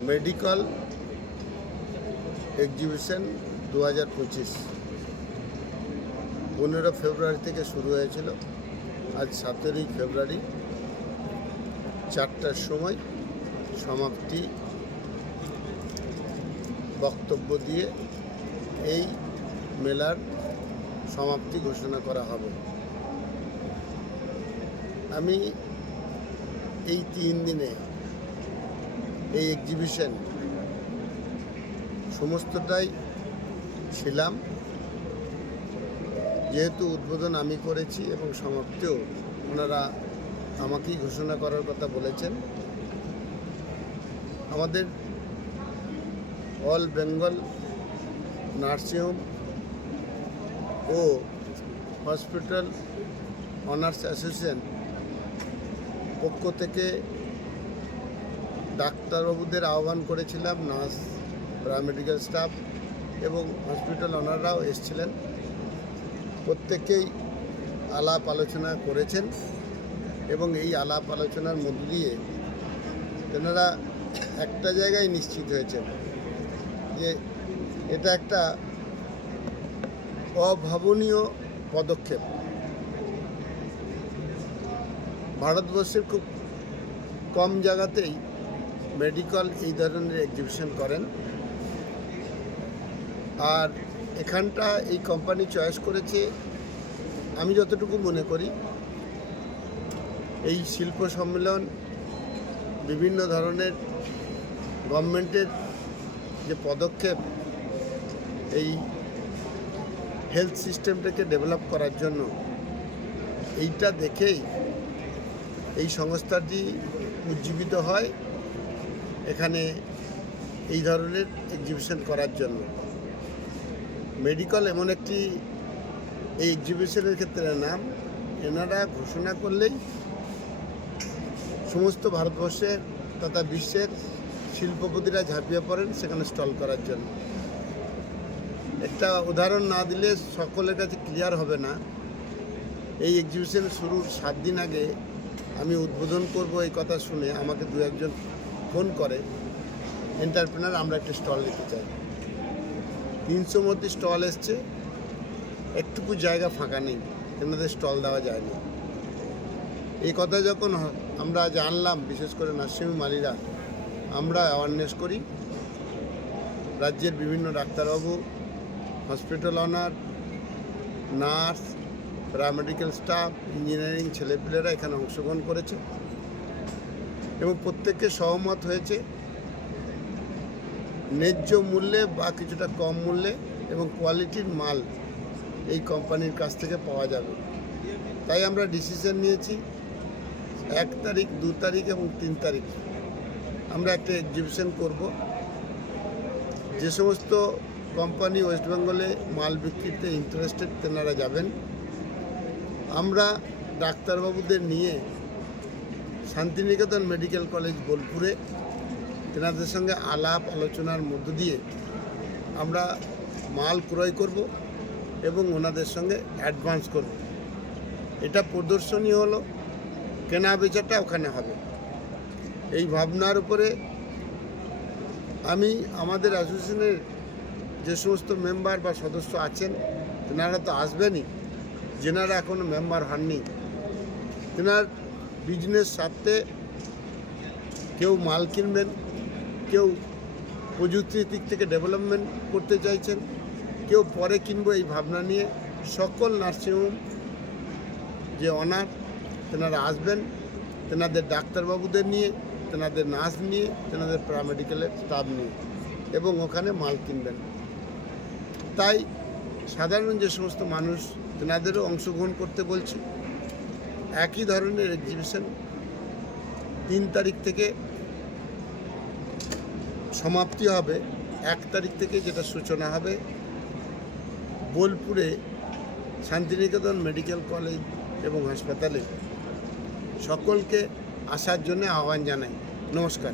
Medical exhibition 2025 15 ফেব্রুয়ারি থেকে শুরু হয়েছিল। আজ 17 ফেব্রুয়ারি 4টার সময় সমাপ্তি বক্তব্য দিয়ে এই মেলার সমাপ্তি ঘোষণা করা হবে। আমি এই 3 দিনে এই এক্সিবিশন সমস্তটাই ছিলাম, যেহেতু উদ্বোধন আমি করেছি এবং সমাপ্তিও ওনারা আমাকেই ঘোষণা করার কথা বলেছেন। আমাদের অল বেঙ্গল নার্সিংহোম ও হসপিটাল অনার্স অ্যাসোসিয়েশন পক্ষ থেকে ডাক্তারবাবুদের আহ্বান করেছিলাম, নার্স, প্যারামেডিক্যাল স্টাফ এবং হসপিটাল অনাররাও এসেছিলেন। প্রত্যেকেই আলাপ আলোচনা করেছেন এবং এই আলাপ আলোচনার মধ্য দিয়ে তেনারা একটা জায়গায় নিশ্চিত হয়েছেন যে এটা একটা অভাবনীয় পদক্ষেপ। ভারতবর্ষের খুব কম জায়গাতেই মেডিকেল এই ধরনের এক্সিবিশন করেন, আর এখানটা এই কোম্পানি চয়েস করেছে। আমি যতটুকু মনে করি এই শিল্প সম্মেলন বিভিন্ন ধরনের গভর্নমেন্টের যে পদক্ষেপ এই হেলথ সিস্টেমটাকে ডেভেলপ করার জন্য, এইটা দেখেই এই সংস্থাটি উজ্জীবিত হয় এখানে এই ধরনের এক্সিবিশন করার জন্য। মেডিকেল এমন একটি এই এক্সিবিশনের ক্ষেত্রে নাম, এনারা ঘোষণা করলেই সমস্ত ভারতবর্ষের তথা বিশ্বের শিল্পপতিরা ঝাঁপিয়ে পড়েন সেখানে স্টল করার জন্য। একটা উদাহরণ না দিলে সকলের কাছে ক্লিয়ার হবে না। এই এক্সিবিশন শুরুর 7 দিন আগে আমি উদ্বোধন করব এই কথা শুনে আমাকে 2-1 ফোন করে, এন্টারপ্রেনার আমরা একটা স্টল নিতে চাই। 300 মধ্যে স্টল এসছে, একটুকু জায়গা ফাঁকা নেই, এনাদের স্টল দেওয়া যায়নি। এই কথা যখন আমরা জানলাম, বিশেষ করে নার্সিংহোম মালিরা, আমরা অ্যাওয়ারনেস করি। রাজ্যের বিভিন্ন ডাক্তারবাবু, hospital owner, nurse, paramedical staff, engineering ছেলেপিলেরা এখানে অংশগ্রহণ করেছে এবং প্রত্যেকে সহমত হয়েছে ন্যায্য মূল্যে বা কিছুটা কম মূল্যে এবং কোয়ালিটির মাল এই কোম্পানির কাছ থেকে পাওয়া যাবে। তাই আমরা ডিসিশন নিয়েছি 1 তারিখ, 2 তারিখ এবং 3 তারিখ আমরা একটা এক্সিবিশন করব। যে সমস্ত কোম্পানি ওয়েস্ট বেঙ্গলে মাল বিক্রিতে ইন্টারেস্টেড তেনারা যাবেন। আমরা ডাক্তারবাবুদের নিয়ে শান্তিনিকেতন মেডিকেল কলেজ বোলপুরে তেনাদের সঙ্গে আলাপ আলোচনার মধ্য দিয়ে আমরা মাল ক্রয় করব এবং ওনাদের সঙ্গে অ্যাডভান্স করব। এটা প্রদর্শনী হলো, কেনা বেচাটা ওখানে হবে। এই ভাবনার উপরে আমি আমাদের অ্যাসোসিয়েশনের যে সমস্ত মেম্বার বা সদস্য আছেন তেনারা তো আসবেনই, যেনারা এখনও মেম্বার হননি। তেনার বিজনেস স্বার্থে কেউ মাল কিনবেন, কেউ প্রযুক্তির দিক থেকে ডেভেলপমেন্ট করতে চাইছেন, কেউ পরে কিনবো এই ভাবনা নিয়ে সকল নার্সিংহোম যে অনার তেনারা আসবেন, তেনাদের ডাক্তারবাবুদের নিয়ে, তেনাদের নার্স নিয়ে, তেনাদের প্যারামেডিক্যালের স্টাফ নিয়ে এবং ওখানে মাল কিনবেন। তাই সাধারণ যে সমস্ত মানুষ তেনাদেরও অংশগ্রহণ করতে বলছি। একই ধরনের এক্সিবিশন 3 তারিখ থেকে সমাপ্তি হবে। 1 তারিখ থেকে যেটা সূচনা হবে বোলপুরে শান্তিনিকেতন মেডিকেল কলেজ এবং হাসপাতালে। সকলকে আসার জন্য আহ্বান জানাই। নমস্কার।